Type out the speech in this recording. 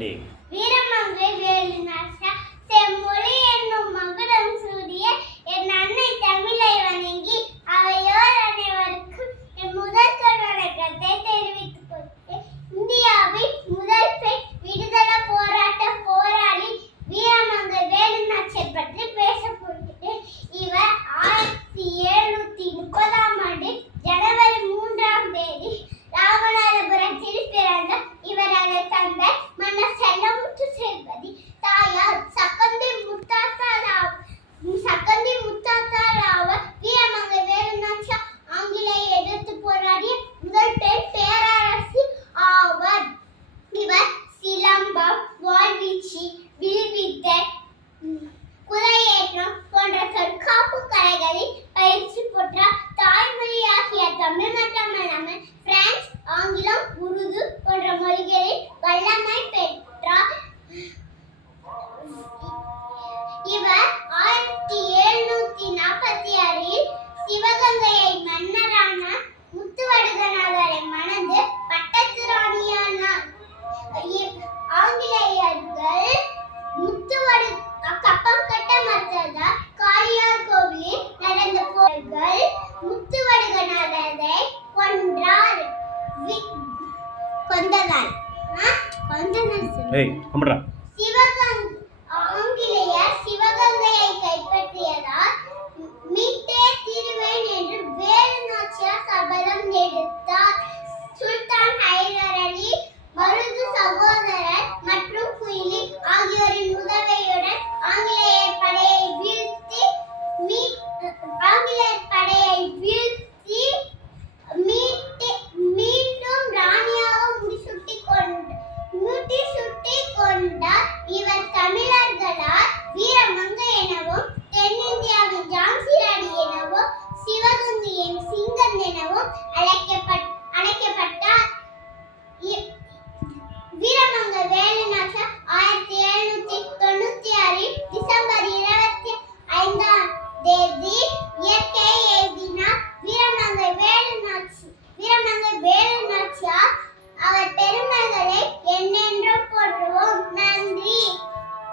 வீரமங்கை வேலுநாச்ச செம்மொழி என்னும் மகுடம் சூடிய என் அன்னை தமிழை வணங்கி அவையோர் அனைவருக்கும் என் முதற்கண் வணக்கத்தை தெரிவித்துக் கொள்கிறேன். இந்தியாவின் முதல் பெண் விடுதலை போராட்ட போராளி வீரமங்கை வேலுநாச்சியார் பற்றி பேசப் போகிறேன். இவர் 1730ஆம் ஆண்டு ஜனவரி 3ஆம் தேதி ராமநாதபுரத்தில் பிறந்தார். இவரது தந்தை மன்னர் செல்லமுத்து சேதுபதி, தாயார் சக்கந்தி முத்தாத்தாராவர். வீரமங்கை வேலுநாச்சியார் ஆங்கிலேயரை எதிர்த்து போராடிய முதல் பெண் பேரரசி ஆவர். இவர் சிலம்பம், வாள்வீச்சு, வில்வித்தை, குதிரையேற்றம் போன்ற தற்காப்பு கலைகளில் பயிற்சி பெற்றார். தாய்மொழியாகிய தமிழ் மட்டுமல்லாமல் பிரெஞ்சு, ஆங்கிலம், உருது போன்ற மொழிகளில் வல்லமை பெற்றார். இவர் 1746இல் சிவகங்கையை மன்னரான முத்துவடுகநாதரை மணந்து பட்டத்து ராணியானார். ஆங்கிலேயர்கள் கப்பம் கட்ட மறுத்ததால் காளியார் கோவிலில் நடந்த போர்கள் முத்துவடுகநாதரை கொன்றதால்